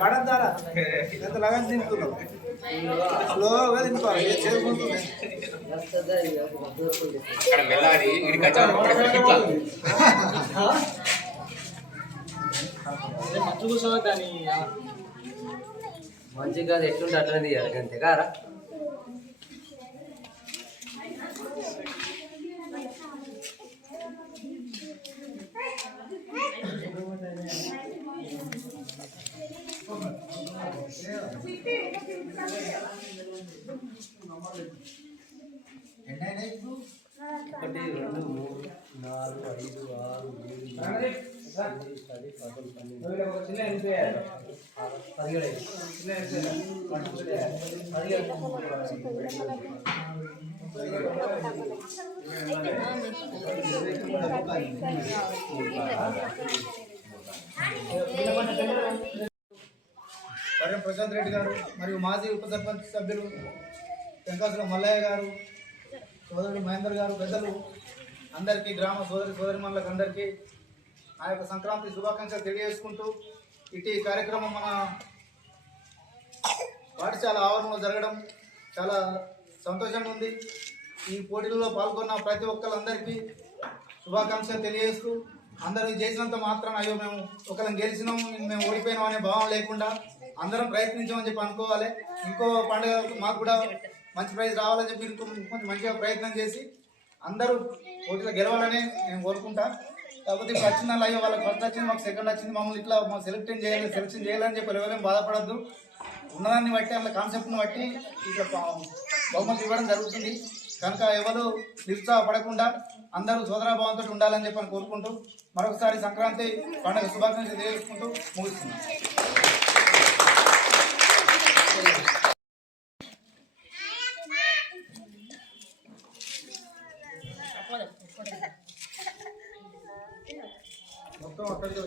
పడద్దారా ఎంత లాగా తింటున్నావు స్లోగా తింటుకోవాలి అక్కడ వెళ్ళాలి మంచిగా ఎట్లుంటే అట్లనే తీయాలి అంతే కారా ఒకటి 2 3 4 5 6 7 వరం ప్రశాంత్ రెడ్డి గారు మరియు మాజీ ఉప సర్పంచ్ సభ్యులు వెంకటేశ్వర మల్లయ్య గారు, సోదరుడు మహేందర్ గారు, పెద్దలు అందరికీ, గ్రామ సోదరిమణులకు అందరికీ ఆ యొక్క సంక్రాంతి శుభాకాంక్షలు తెలియజేసుకుంటూ ఇటు కార్యక్రమం మన పాఠశాల ఆవరణలో జరగడం చాలా సంతోషంగా ఉంది. ఈ పోటీలలో పాల్గొన్న ప్రతి ఒక్కరందరికీ శుభాకాంక్షలు తెలియజేస్తూ అందరూ చేసినంత మాత్రం అయ్యో మేము ఒకరిని గెలిచినాం మేము ఓడిపోయినాం అనే భావం లేకుండా అందరం ప్రయత్నించామని చెప్పి అనుకోవాలి. ఇంకో పండుగ మాకు కూడా మంచి ప్రైజ్ రావాలని చెప్పి కొంచెం మంచిగా ప్రయత్నం చేసి అందరూ పోటీలో గెలవాలని నేను కోరుకుంటా. కాకపోతే ఇప్పుడు వచ్చిన అయ్యో వాళ్ళకి ఫస్ట్ వచ్చింది మాకు సెకండ్ వచ్చింది మమ్మల్ని ఇట్లా మాకు సెలెక్షన్ చేయాలని చెప్పి ఎవరైనా బాధపడద్దు. ఉన్నదాన్ని బట్టి అట్లా కాన్సెప్ట్ని బట్టి ఇట్లా బహుమతి ఇవ్వడం జరుగుతుంది. కనుక ఎవరు నిరుత్సాహపడకుండా అందరూ సోదరాభావంతో ఉండాలని చెప్పి కోరుకుంటూ మరొకసారి సంక్రాంతి పండుగ శుభాకాంక్షలు తెలియజేసుకుంటూ ముగిస్తున్నాం. మొత్తం అక్కడికి